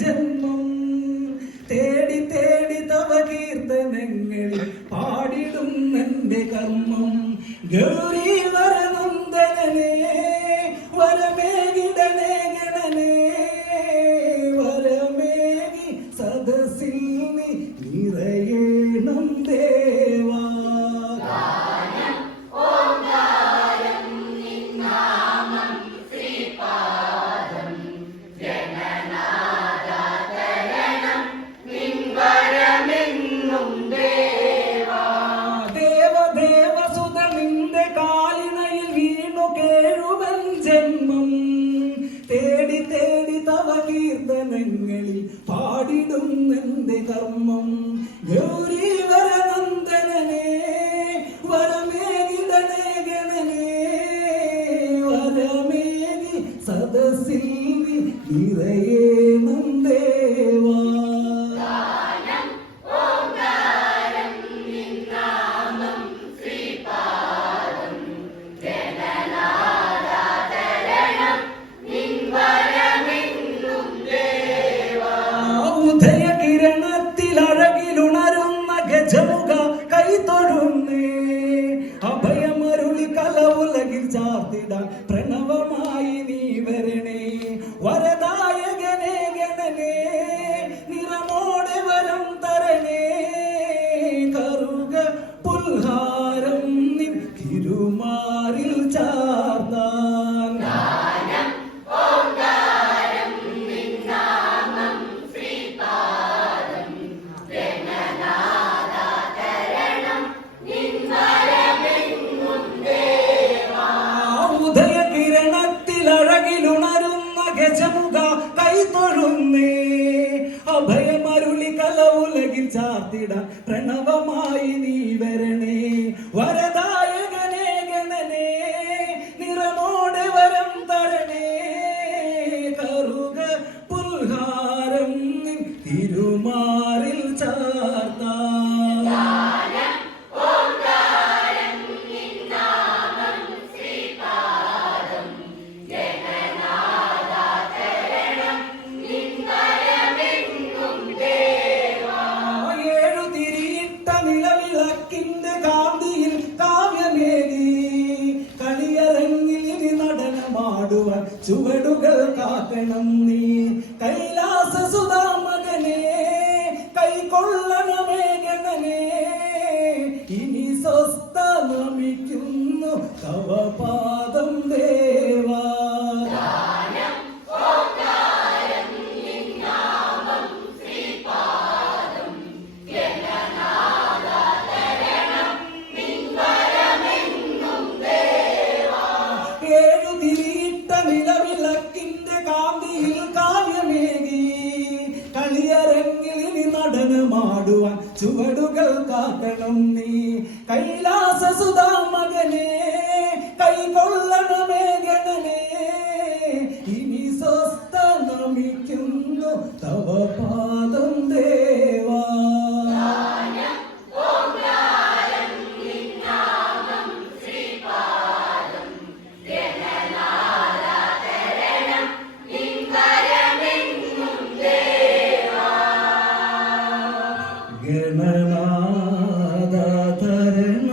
ജന്മം തേടി തേടി തവ കീർത്തനങ്ങൾ പാടിടും എന്റെ കർമ്മം. ഗൗരിയിൽ ചിന്തനങ്ങളിൽ എന്റെ കർമ്മം ഗൗരി ചാർത്തിടാൻ പ്രണ പ്രണവമായി നീ വരണേ വരദായകനേ ഗണനേ നിറമോട് വരം തരണേ. കറുക പുൽഹാരം തിരുമാ 该能 നടമാടുവാൻ ചുവടുകൾ കാക്കണം നീ. കൈലാസ സുധാ മകനെ കൈകൊള്ളണമേ ഗണനെ. ഇനി സ്വസ്ഥ നമിക്കുന്നു തവ പാ രാധാതരണ